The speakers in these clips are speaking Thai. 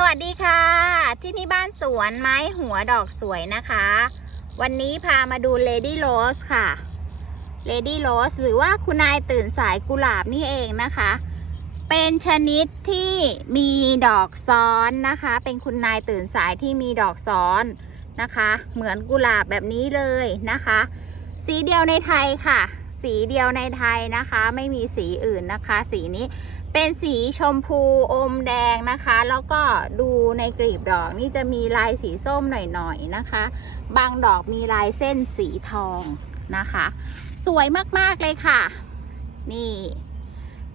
สวัสดีค่ะ ที่นี่บ้านสวนไม้หัวดอกสวยนะคะ วันนี้พามาดู Lady Rose ค่ะ Lady Rose หรือว่าคุณนายตื่นสายกุหลาบนี่เองนะคะ เป็นชนิดที่มีดอกซ้อนนะคะ เป็นคุณนายตื่นสายที่มีดอกซ้อนนะคะ เหมือนกุหลาบแบบนี้เลยนะคะ สีเดียวในไทยค่ะ สีเดียวในไทยนะคะ ไม่มีสีอื่นนะคะ สีนี้เป็นสีชมพูอมแดงนะคะ แล้วก็ดูในกลีบดอกนี่จะมีลายสีส้มหน่อยๆนะคะ บางดอกมีลายเส้นสีทองนะคะ สวยมากๆเลยค่ะ นี่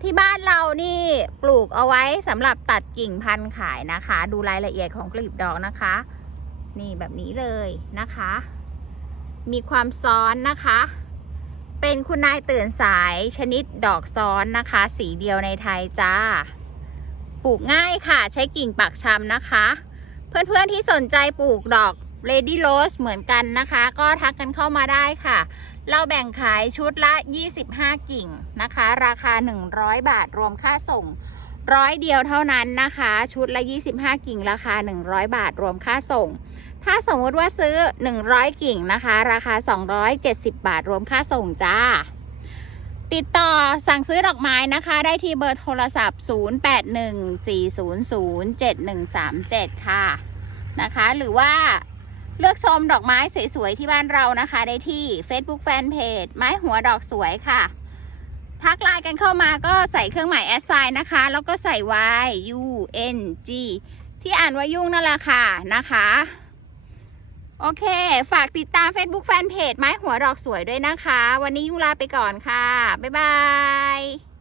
ที่บ้านเรานี่ปลูกเอาไว้สำหรับตัดกิ่งพันธุ์ขายนะคะ ดูรายละเอียดของกลีบดอกนะคะ นี่แบบนี้เลยนะคะ มีความซ้อนนะคะ เป็นคุณนายตื่นสายชนิดดอกซ้อนนะคะ สีเดียวในไทยจ้า ปลูกง่ายค่ะ ใช้กิ่งปักชำนะคะ เพื่อนๆที่สนใจปลูกดอก Lady Rose เหมือนกันนะคะ ก็ทักกันเข้ามาได้ค่ะ เราแบ่งขายชุดละ 25 กิ่งนะคะ ราคา 100 บาทรวมค่าส่งร้อยเดียวเท่านั้นนะคะ ชุดละ 25 กิ่งราคา 100 บาทรวมค่าส่ง ถ้าสมมติว่าซื้อ 100 กิ่งนะคะ ราคา 270 บาท รวมค่าส่งจ้า ติดต่อสั่งซื้อดอกไม้นะคะ ได้ที่เบอร์โทรศัพท์ 0814007137 ค่ะนะคะ หรือว่าเลือกชมดอกไม้สวยๆ ที่บ้านเรานะคะ ได้ที่ Facebook Fanpage ไม้หัวดอกสวยค่ะ ทักไลน์กันเข้ามาก็ใส่เครื่องหมายแอดไซน์นะคะ แล้วก็ใส่ Y U N G ที่อ่านว่ายุ่งนั่นแหละค่ะนะคะ โอเค ฝากติดตาม Facebook Fanpage ไม้หัวดอกสวยด้วยนะคะ วันนี้ยุงลาไปก่อนค่ะ บ๊ายบาย